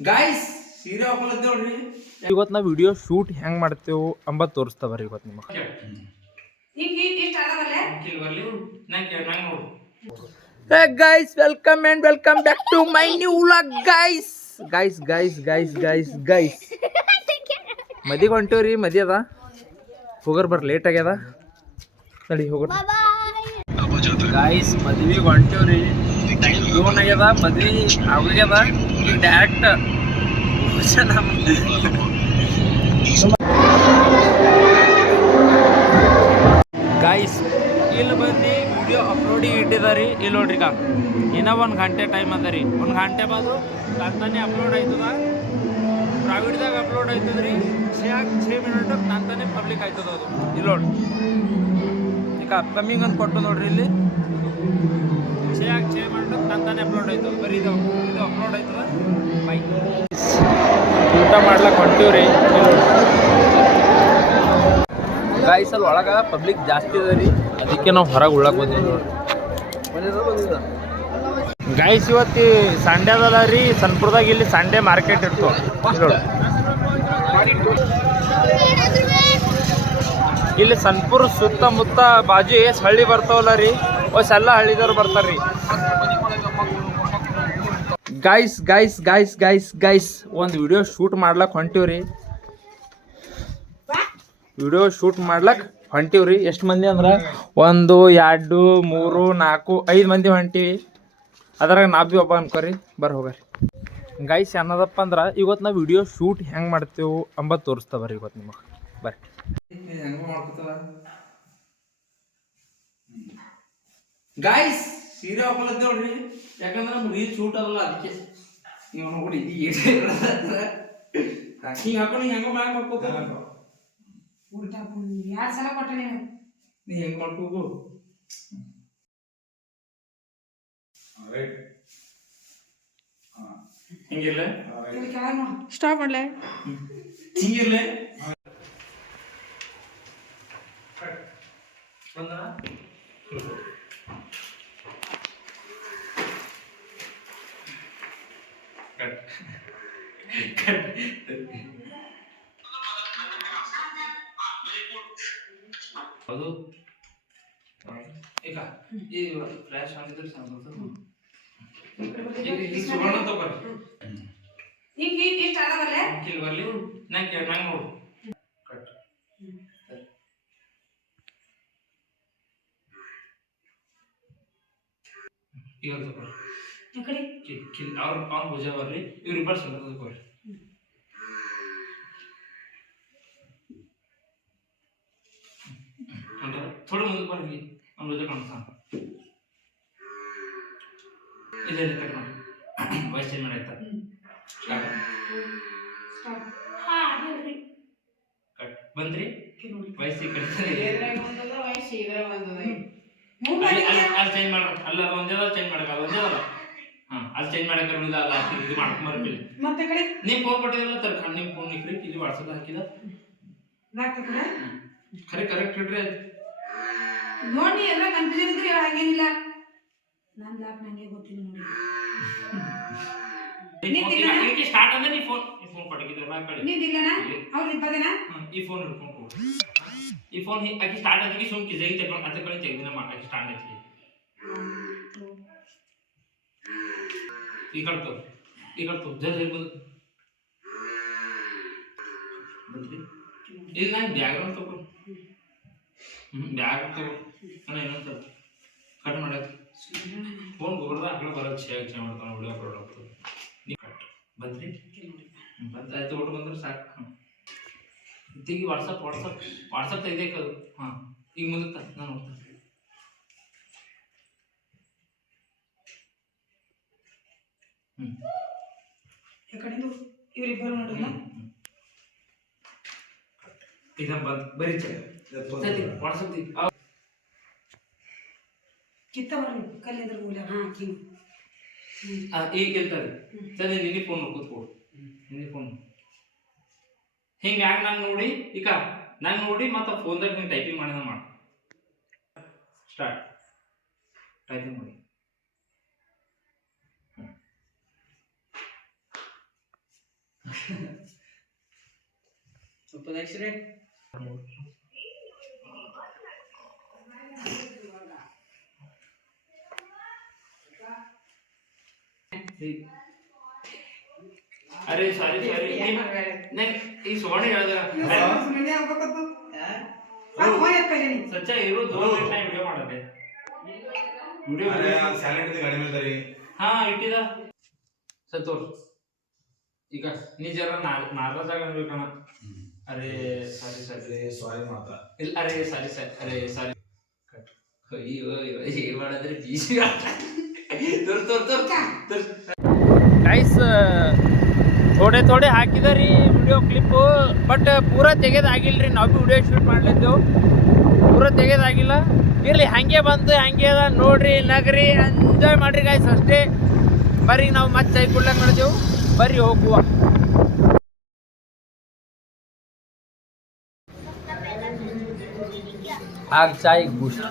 Guys ಸೀರೆ ಹಾಕೊಳದ್ ನೋಡ್ರಿ. ಇವತ್ತು ನಾವು ವಿಡಿಯೋ ಶೂಟ್ ಹೆಂಗ್ ಮಾಡ್ತೇವೆ ಅಂಬ ತೋರಿಸ್ತಾ ಬರ್ರಿ ಇವತ್ತು ನಿಮಗೆ. Hey guys, welcome and welcome back to my new vlog guys. Guys. ಮದಿಗೆ ಹೊಂಟೇವ್ರಿ, ಮದಿ ಅದ ಹೋಗರ್ ಬರ್ ಲೇಟ್ ಆಗ್ಯದ ನಡಿ ಹೋಗ್ರಿ ಗಾಯ್ಸ್. ಮದ್ವಿಗೆ ಹೊಂಟೇವ್ರಿ, ಟೈಮ್ ಜೂನ್ ಆಗ್ಯದ, ಮದ್ವಿ ಆಗ್ಯದ. ಈಗ ಡೈರೆಕ್ಟ್ ಗಾಯ್ಸ್ ಇಲ್ಲಿ ಬಂದು ವಿಡಿಯೋ ಅಪ್ಲೋಡಿಗೆ ಇಟ್ಟಿದಾರಿ. ಇಲ್ಲಿ ನೋಡ್ರಿ ಈಗ ಇನ್ನೂ 1 ಗಂಟೆ ಟೈಮ್ ಅದ ರೀ. 1 ಗಂಟೆ ಬಾದು ತಂತಾನೆ ಅಪ್ಲೋಡ್ ಆಯ್ತದ, ಪ್ರೈವೇಟ್ದಾಗ ಅಪ್ಲೋಡ್ ಆಯ್ತದ ರೀ. 6 ಮಿನಿಟ್ ತಂತಾನೆ ಪಬ್ಲಿಕ್ ಆಯ್ತದ ಅದು. ಇಲ್ಲಿ ನೋಡ್ರಿ ಈಗ ಅಪ್ಕಮಿಂಗ್ ಅಂತ ಕೊಟ್ಟು ನೋಡ್ರಿ, ಇಲ್ಲಿ 6 ಮಿನಿಟ್ ತಂತಾನೆ ಅಪ್ಲೋಡ್ ಆಯ್ತದ. ಬರೀ ಇದು ಅಪ್ಲೋಡ್ ಆಯ್ತದ. ಬೈ ಊಟ ಮಾಡ್ಲಕ್ಕೆ ಹೊಂಟೀವ್ರಿ. ಗಾಯ್ಸ್ ಅಲ್ಲಿ ಒಳಗೆ ಪಬ್ಲಿಕ್ ಜಾಸ್ತಿ ಅದ ರೀ, ಅದಕ್ಕೆ ನಾವು ಹೊರಗೆ ಉಳ್ಳಕ್ಕೆ ಬಂದೀವಿ ನೋಡ್ರಿ. ಗಾಯ್ಸ್ ಇವತ್ತು ಸಂಡೇ ಅದಲ್ಲ ರೀ, ಸನ್ಪುರದಾಗ ಇಲ್ಲಿ ಸಂಡೇ ಮಾರ್ಕೆಟ್ ಇರ್ತು ನೋಡಿ. ಇಲ್ಲಿ ಸನ್ಪುರ ಸುತ್ತಮುತ್ತ ಬಾಜು ಎಷ್ಟು ಹಳ್ಳಿ ಬರ್ತಾವಲ್ಲ ರೀ, ಅಷ್ಟೆಲ್ಲ ಹಳ್ಳಿದವ್ರು ಬರ್ತಾರ್ರಿ. ಗಾಯ್ಸ್ ಒಂದು ವಿಡಿಯೋ ಶೂಟ್ ಮಾಡ್ಲಕ್ಕೆ ಹೊಂಟೀವ್ರಿ. ಎಷ್ಟು ಮಂದಿ ಅಂದ್ರೆ 1 2 3 4 5 ಮಂದಿ ಹೊಂಟೀವಿ. ಅದ್ರಾಗ ನಾ ಭೀ ಒಬ್ಬ ಅನ್ಕೋರಿ. ಹೋಗ್ರಿ ಗೈಸ್. ಅನ್ನೋದಪ್ಪ ಅಂದ್ರೆ ಇವತ್ತು ನಾವು ವಿಡಿಯೋ ಶೂಟ್ ಹೆಂಗೆ ಮಾಡ್ತೇವೆ ಅಂಬ ತೋರಿಸ್ತಾ ಬರ್ರಿ ಇವತ್ತು ನಿಮಗೆ. ಬರ್ರಿ ಗಾಯ್ಸ್ ಸೀರೆ ಹಾಕೊಳದ್ ನೋಡ್ರಿ, ಯಾಕಂದ್ರೆ ನಮ್ಗೆ ರೀಲ್ ಶೂಟ್ ಅದಲ್ಲ, ಅದಕ್ಕೆ ನೀವು ನೋಡಿ ಹಿಂಗೆ ಹಾಕೊಂಡು ಹೆಂಗ ಮ್ಯಾಗ ಮಾಡ್ಕೋತ 2 ಸಲ ಕೊಟ್ಟೆ ನೀ ಹೆಂಗ್ ಮಾಡ್ಕೋಗು. ಹಿಂಗಿರ್ಲೆ ಸ್ಟಾಪ್ ಮಾಡ್ಲೆ, ಹಿಂಗಿರ್ಲೆ ಅದು ಈಗ ಈ ಫ್ಲಾಶ್ ಆಗಿದ್ರೆ ಸುವರ್ಣ ತಗೋರಿ. ಈಗ ಇಷ್ಟ ಆಗಬಲ್ಲ ಕಿಲ್ ಬರ್ಲಿ ನಂಗೆ ನೋಡು ಕಟ್ ಈಗ ತಗೋರಿ. ಈ ಕಡೆ ಕಿಲ್ ಅವ್ರ ಭುಜ ಬರ್ಲಿ, ಇವ್ರು ರಿವರ್ಸ್ ಅಂತ ತಗೋರಿ. थोड़ा मुझे पर भी हम लोग काम था इधर करना वैसे में रहता स्टार्ट हां अरे कट बंद रे वैसे करते ಇದ್ರೆ ಬಂದದ ವಯಸ್ಸು ಇದ್ರೆ ಬಂದದ ಅಲ್ಲಿ ಚೇಂಜ್ ಮಾಡ ಅಲ್ಲ ಒಂದೇದ ಚೇಂಜ್ ಮಾಡಕ ಒಂದೇದಲ್ಲ. ಹಾ ಅಲ್ಲಿ ಚೇಂಜ್ ಮಾಡಕ ಇರುವುದಿಲ್ಲ, ಅಲ್ಲ ಇದು ಮಾಡ್ಕೊಂಬರ್ಬಿಲ್ಲ. ಮತ್ತೆ ಕಡೆ ನೀವು ಫೋನ್ ಕೊಟ್ಟಿರಲ್ಲ ತರ ನಿಮ್ಮ ಫೋನ್ ಇಕ್ರಿ, ಇಲ್ಲಿ ವಾಟ್ಸಪ್ ಹಾಕಿದ ನಾಕ ಕಡೆ ಕರೆಕ್ಟ್ ಇಡ್ರಿ. ನೋಡಿ ಎಲ್ಲ ಕನ್ಫ್ಯೂಷನ್ ಇದ್ರೆ ಹಾಗೇನಿಲ್ಲ, ನನ್ನ ಲಾಕ್ ನನಗೆ ಗೊತ್ತಿಲ್ಲ ನೋಡಿ. ನೀ ಸ್ಟಾರ್ಟ್ ಅಂದ್ರೆ ನೀ ಫೋನ್ ಕೊಟ್ಟಿದ್ರೆ ನಾ ಕಡೆ ನೀ ದಿಲ್ಲನಾ ಅವ್ರು ಇಪ್ಪದೇನಾ ಈ ಫೋನ್ ಹಿಡ್ಕೊಂಡು ಹೋಗು. ಈ ಫೋನ್ ಆಕಿ ಸ್ಟಾರ್ಟ್ ಆಗಿ ಸುಮ್ ಕಿಜೈ ತಗೊಂಡು ಅದ ಕಡೆ ತೆಗೆದಿನ ಮಾಡಿ ಸ್ಟಾರ್ಟ್ ಆಯ್ತು. ಈ ಕಡ್ತು ಜಲ್ದಿ ಬಂದು ಇದು ನಾನು ಬ್ಯಾಗ್ರೌಂಡ್ ತಗೋ. ಬ್ಯಾಗ್ ತಗೋ ಅಣ್ಣ. ಇನ್ನೊಂದು ಕಟ್ ಮಾಡಕ್ಕೆ ಫೋನ್ ಗೋರ್ದ ಆ ಕಡೆ ಬರೋದು ಚೇ ಮಾಡ್ತಾನೆ ವಿಡಿಯೋ ಅಪ್ಲೋಡ್ ಆಗ್ತದೆ. ನೀವು ಕಟ್ ಬಂದ್ರಿ ಆಯ್ತು, ಒಟ್ಟು ಬಂದ್ರೆ ಸಾಕು. ಈಗ ವಾಟ್ಸಪ್ ತೆಗ್ದೇಕದು. ಹಾಂ ಈಗ ಮುಂದಕ್ಕೆ ನಾನು ನೋಡ್ತೇನೆ. ಕಡೆದು ಇವರಿಬ್ಬರು ನೋಡಿಲ್ಲ. ಈಗ ಬಂದು ಬರೀ ವಾಟ್ಸಪ್ ಕಿತ್ತ ಬರಲಿ ಕಲ್ಲಿದ್ರ ಮೂಲ. ಹಾಂ ಕಿಂಗ್ ಈಗ ಕೇಳ್ತಾರೆ ಸರಿ ನಿನ್ನೆ ಫೋನ್ ಕೂತ್ಕೊಡು. ನಿನ್ನೆ ಫೋನ್ ಹಿಂಗೆ ಮ್ಯಾಗ ನಂಗೆ ನೋಡಿ ಮತ್ತು ಫೋನ್ದಾಗ ಹಿಂಗೆ ಟೈಪಿಂಗ್ ಮಾಡಿದ ಮಾಡಿ ಸ್ಟಾರ್ಟ್ ಟೈಪಿಂಗ್ ಮಾಡಿ. अरे सॉरी नाही ही सोने ಸುಮ್ಮನೆ ಆಗ್ಬೇಕತ್ತು ಹೋಯ್ ಕೈಲಿ सच्चा हीरो 2 मिनिट टाइम वीडियो ಮಾಡದೆ वीडियो अरे सैलेंट दी गाड़ी में तरी ಹಾ ಇಟ್ಟಿದ ಸತ್ತೋರ್ ಈಗ ನೀ ಜರ ನಾರಾಜ ಆಗಬೇಕಣ ಅರೆ ಸಾರಿ अरे सॉरी माता ಇಲ್ಲ ಅರೆ ಸಾರಿ ಅರೆ ಸಾರಿ ಕಟ್ ಅಯ್ಯೋ ಏ ಮಾಡಿದ್ರೆ ಬೀಸಿ ತೋರ್ ತೋರ್ ತೋರ್ ಗೈಸ್ ಥೋಡೆ ಥೋಡೆ ಹಾಕಿದಾರಿ ವಿಡಿಯೋ ಕ್ಲಿಪ್ಪು ಬಟ್ ಪೂರ ತೆಗೆದಾಗಿಲ್ರಿ ನಾವು ಭೀ ವಿಡಿಯೋ ಶೂಟ್ ಮಾಡ್ಲಿದ್ದೆವು ಪೂರ ತೆಗೆದಾಗಿಲ್ಲ ಇರಲಿ ಹಾಗೆ ಬಂತು ಹಾಗೆ ಅದ ನೋಡ್ರಿ ನಗರಿ ಎಂಜಾಯ್ ಮಾಡ್ರಿ ಗೈಸ್ ಅಷ್ಟೇ ಬರ್ರಿ ನಾವು ಮತ್ತೆ ಚೈ ಕುಡ್ಲಕ್ಕೆ ಮಾಡಿದೆವು ಬರ್ರಿ ಹೋಗುವ ಆಗ ಚಾಯ್ ಬೂಸ್ಟ್